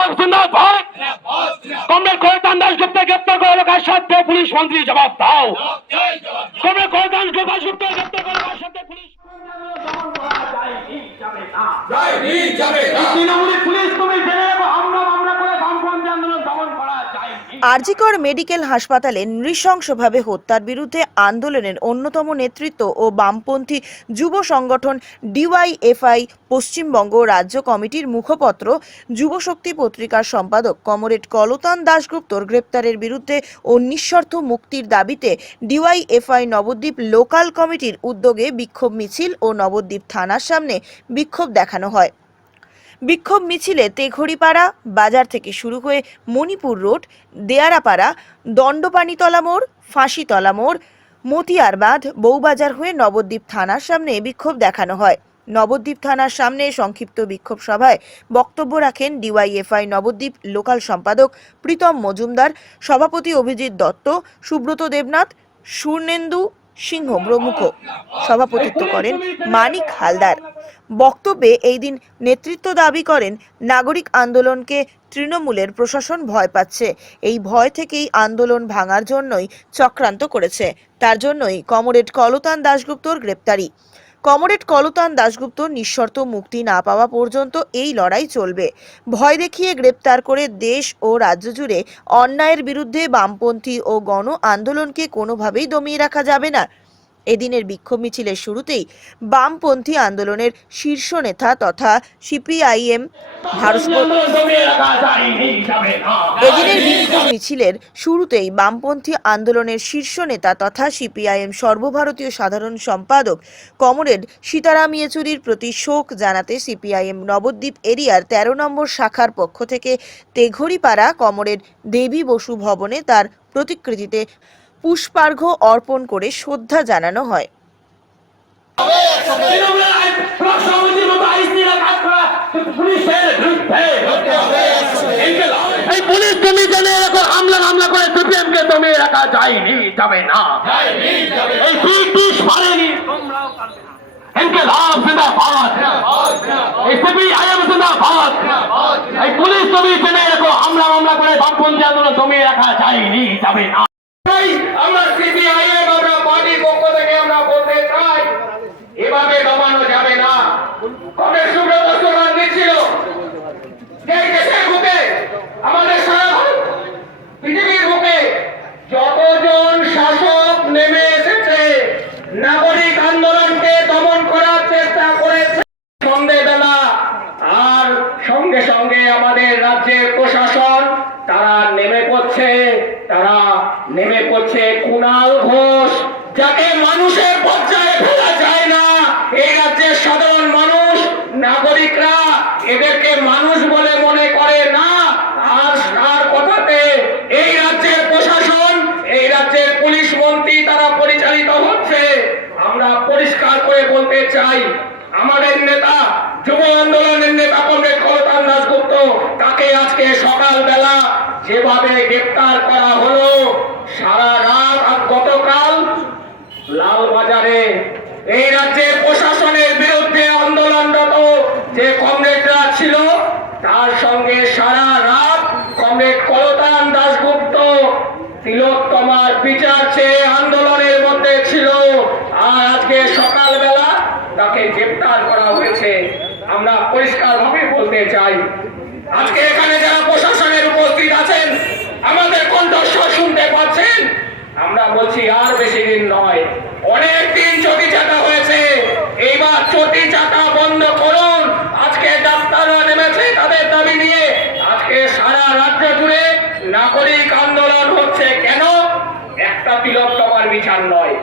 जिंदाबाद। कमरेड खैतान दासगुप्ता গ্রেপ্তার করে এলাকার সাথে পুলিশ মন্ত্রী জবাব দাও। কমরেড খৈতান দাসগুপ্তা গ্রেপ্তার করে এলাকার সাথে পুলিশ তৃণমূলের পুলিশ তুমি জেনে রাখো আমরা মামলা করে বামপন্থী আন্দোলন দমন করা যায়। আরজিকর মেডিকেল হাসপাতালে নৃশংসভাবে হত্যার বিরুদ্ধে আন্দোলনের অন্যতম নেতৃত্ব ও বামপন্থী যুব সংগঠন ডিওয়াইএফআই পশ্চিমবঙ্গ রাজ্য কমিটির মুখপত্র যুবশক্তি পত্রিকার সম্পাদক কমরেড কলতান দাশগুপ্তর গ্রেপ্তারের বিরুদ্ধে ও নিঃশর্ত মুক্তির দাবিতে ডিওয়াইএফআই নবদ্বীপ লোকাল কমিটির উদ্যোগে বিক্ষোভ মিছিল ও নবদ্বীপ থানার সামনে বিক্ষোভ দেখানো হয়। বিক্ষোভ মিছিলে তেঘড়িপাড়া বাজার থেকে শুরু হয়ে মণিপুর রোড, দেয়ারাপাড়া, দণ্ডপানিতলা মোড়, ফাঁসিতলা মোড়, মতিয়ারবাঁধ, বউবাজার হয়ে নবদ্বীপ থানার সামনে বিক্ষোভ দেখানো হয়। নবদ্বীপ থানার সামনে সংক্ষিপ্ত বিক্ষোভ সভায় বক্তব্য রাখেন ডিওয়াইএফআই নবদ্বীপ লোকাল সম্পাদক প্রীতম মজুমদার, সভাপতি অভিজিৎ দত্ত, সুব্রত দেবনাথ, সুর্ণেন্দু সিংহ প্রমুখ। সভাপতিত্ব করেন মানিক হালদার। বক্তব্যে এই দিন নেতৃত্ব দাবি করেন নাগরিক আন্দোলনকে তৃণমূলের প্রশাসন ভয় পাচ্ছে, এই ভয় থেকেই আন্দোলন ভাঙার জন্যই চক্রান্ত করেছে, তার জন্যই কমরেড কলতান দাশগুপ্তর গ্রেপ্তারি। কমরেড কলতান দাশগুপ্ত নিঃশর্ত মুক্তি না পাওয়া পর্যন্ত এই লড়াই চলবে। ভয় দেখিয়ে গ্রেপ্তার করে দেশ ও রাজ্য জুড়ে অন্যায়ের বিরুদ্ধে বামপন্থী ও গণ আন্দোলনকে কোনোভাবেই দমিয়ে রাখা যাবে না। এদিনের বিক্ষোভ মিছিলের শুরুতেই বামপন্থী আন্দোলনের শীর্ষ নেতা তথা সিপিআইএম সর্বভারতীয় সাধারণ সম্পাদক কমরেড সীতারাম ইয়েচুরির প্রতি শোক জানাতে সিপিআইএম নবদ্বীপ এরিয়ার 13 নম্বর শাখার পক্ষ থেকে তেঘড়িপাড়া কমরেড দেবী বসু ভবনে তার প্রতিকৃতিতে পুষ্পার্ঘ্য অর্পণ করে শ্রদ্ধা জানানো হয়। পুলিশ তুমি জেনে রাখো হামলা করে সিপিএমকে দমিয়ে রাখা যায়নি, যাবে না। এই ব্রিটিশ পারেনি। ইনকিলাব জিন্দাবাদ। এই সিপিআইএম জিন্দাবাদ। এই পুলিশ তুমি জেনে রাখো হামলা করে বামপন্থী আন্দোলন দমিয়ে রাখা যায়নি, যাবে না। আমরা সিপিআইএম আমরা পার্টির পক্ষ থেকে আমরা বলতে চাই এভাবে দমানো যাবে না। কবে সুব্রত স্লোগান দিচ্ছিল যে দেশের বুকে আমাদের সারা পৃথিবীর বুকে যতজন শাসক নেমে এসেছে নাগরিক আন্দোলনকে দমন করার চেষ্টা করেছে সন্দেহবেলা, আর সঙ্গে সঙ্গে আমাদের রাজ্যের প্রশাসন তারা নেমে পড়ছে কুণাল ঘোষ, যাকে মানুষের পর্যায়ে ফেলা যায় না। এই রাজ্যের সাধারণ মানুষ নাগরিকরা এদেরকে মানুষ বলে মনে করে না। আর তার কথাতে এই রাজ্যের প্রশাসন, এই রাজ্যের পুলিশ মন্ত্রী তারা পরিচালিত হচ্ছে। আমরা পরিষ্কার করে বলতে চাই আমাদের নেতা যুব আন্দোলনের নেতা কমরেড কলতান দাশগুপ্ত, তাকে আজকে সকালবেলা যেভাবে গ্রেপ্তার করা হলো, সারা রাত আর গতকাল লালবাজারে এই রাজ্যের প্রশাসনের বিরুদ্ধে আন্দোলনরত যে কমরেডরা ছিল তার সঙ্গে সারা রাত কমরেড কলতান দাশগুপ্ত তিলোত্তমার বিচার চেয়ে আন্দোলনের মধ্যে ছিল। আর আজকে সকালবেলা তাকে গ্রেপ্তার করা হয়েছে। আমরা পরিষ্কারভাবে বলতে চাই আজকে এখানে যারা প্রশাসনের উপস্থিত আছেন আমাদের কণ্ঠস্বর শুনতে পাচ্ছেন, আমরা বলছি আর বেশি দিন নয়, অনেক দিন চটি চাটা হয়েছে, এইবার চটি চাটা বন্ধ করুন। আজকে ডাক্তাররা নেমেছে তাদের দাবি নিয়ে, আজকে সারা রাজ্য জুড়ে নাগরিক আন্দোলন হচ্ছে। কেন? একটা তিলোত্তমার বিচার নয়।